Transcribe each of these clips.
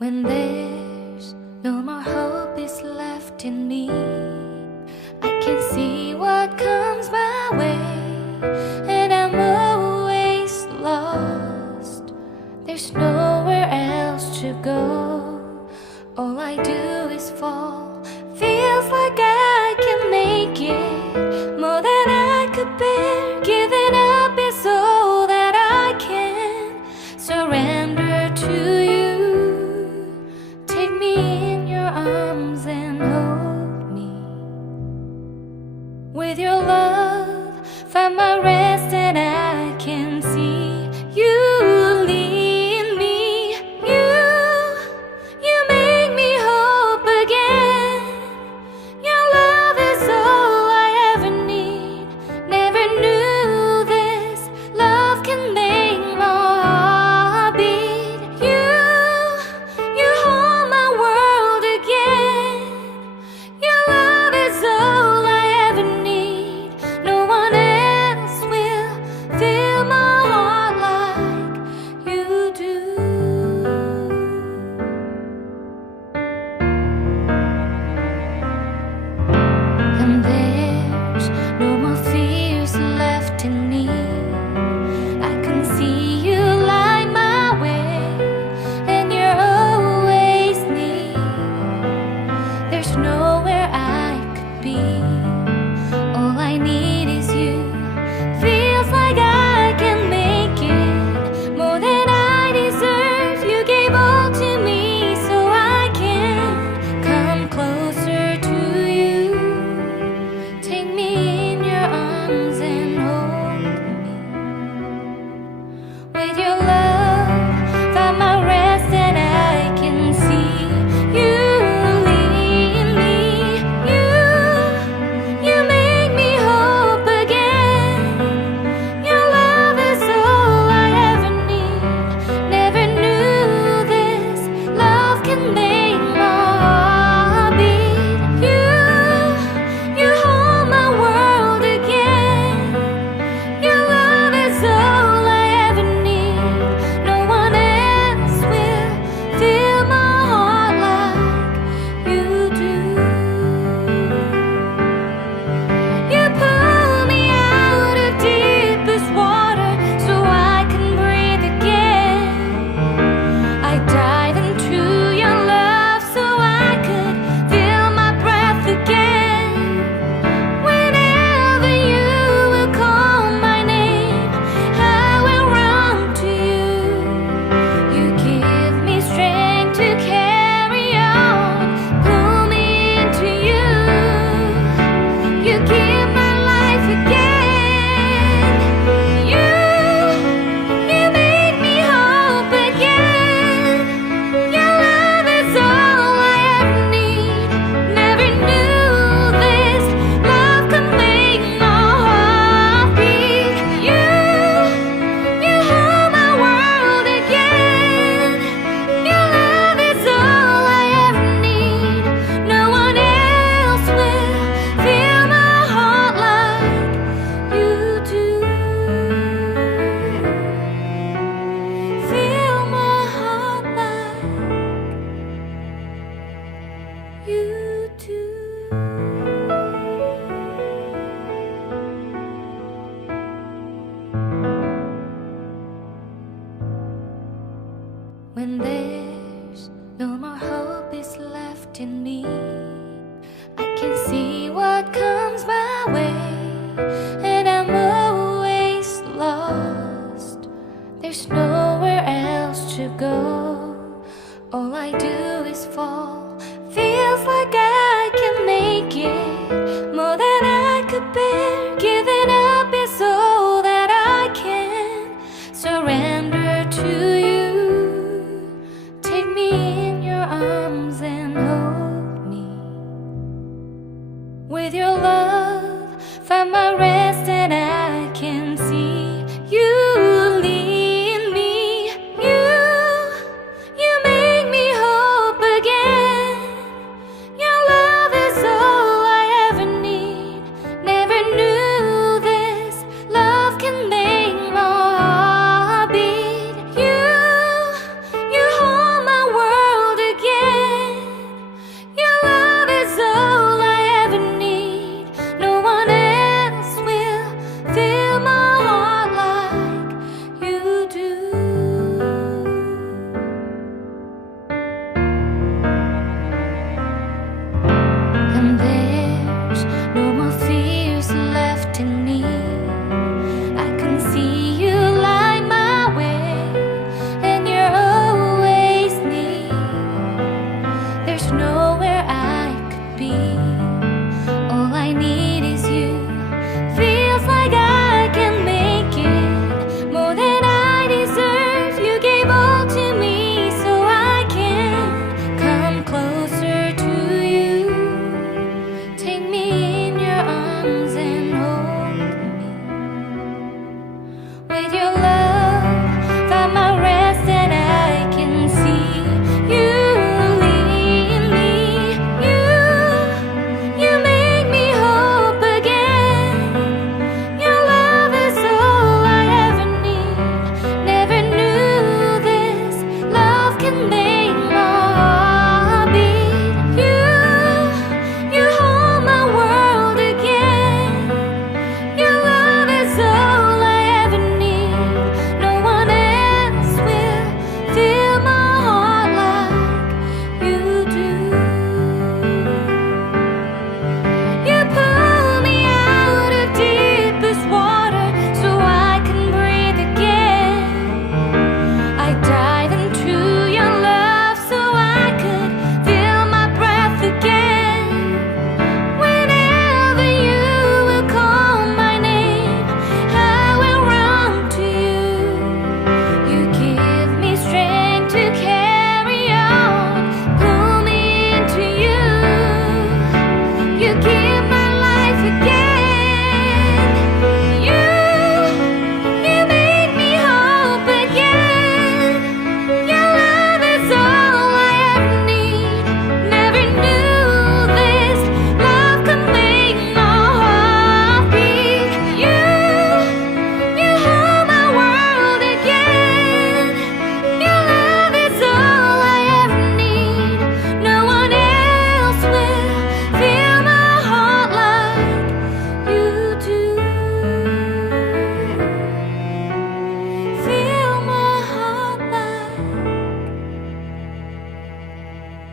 When there's no more hope is left in me, I can see what comes my way, and I'm always lost. There's nowhere else to go. All I do is fall. Feels like I can make it more than I could bear. Giving up is all that I can surrender to you. Take me in your arms and hold me. With your love, find my rest, and I can see you lead me. You make me hope again. Your love is all I ever need. Never knew this love can make my heart beat. You hold my world again. Your love is all I ever need. No one else will fill my heart like you do. And there's no more fears left in me. I can see you light my way, and you're always near. There's nowhere I could be. All I need is you. Feels like I can make it more than I deserve. You gave all to me so I can come closer to you. Take me in your arms and hold me. With your love, find my rest, and I can see you lead me. You make me hope again. Your love is all I ever need. Never knew this love can make my heart beat. You hold my world again. Your love is all I ever need. No one else will fill my heart like you do. You pull me out of deepest water so I can breathe again. I dive into your love so I could feel my breath again. Whenever you will call my name, I will run to you. You give me strength to carry on. Pull me into you. You give my life again. You make me hope again. Your love is all I ever need. Never knew this love could make my heart beat. You hold my world again. Your love is all I ever need. No one else will fill my heart like you do. Fill my heart like you do. When there's no more hope is left in me, I can see what comes my way, and I'm always lost. There's nowhere else to go. All I do is fall. Feels like I can make it more than I could bear. Giving up is all that I can surrender to you. Take me in your arms and hold me. With your love, find my rest, and I can see you lead me. You make me hope again.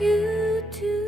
you too.